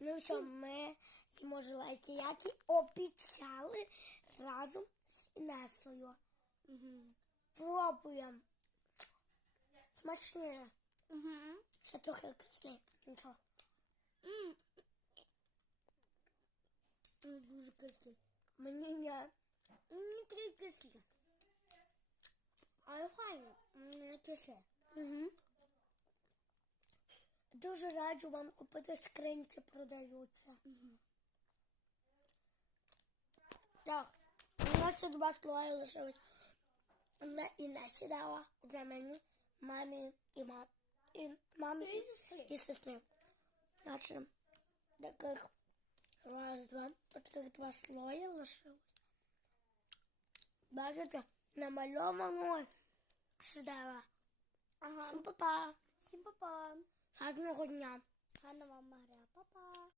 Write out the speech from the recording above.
Ну що, ми їмо жилейки, як і обіцяли разом з Інесою. Угу. Пробуємо. Смачне. Угу. Ще трохи кисле. Нічого. Дуже кислі. Мені не. Не кислі. Але файні. Не кислі. Угу. Дуже раджу вам купити скринці продаються. Так, у нас ще два слої лишилось. Одне Інесі дала, одне мені, мамі і мам. І мамі І і сестри. Значить, таких раз, два, таких два слої лишилось. Бачите, намальовано сидела. Ага. Всім па-па. Спасибо, папа. Садно годня. Хана мама, папа.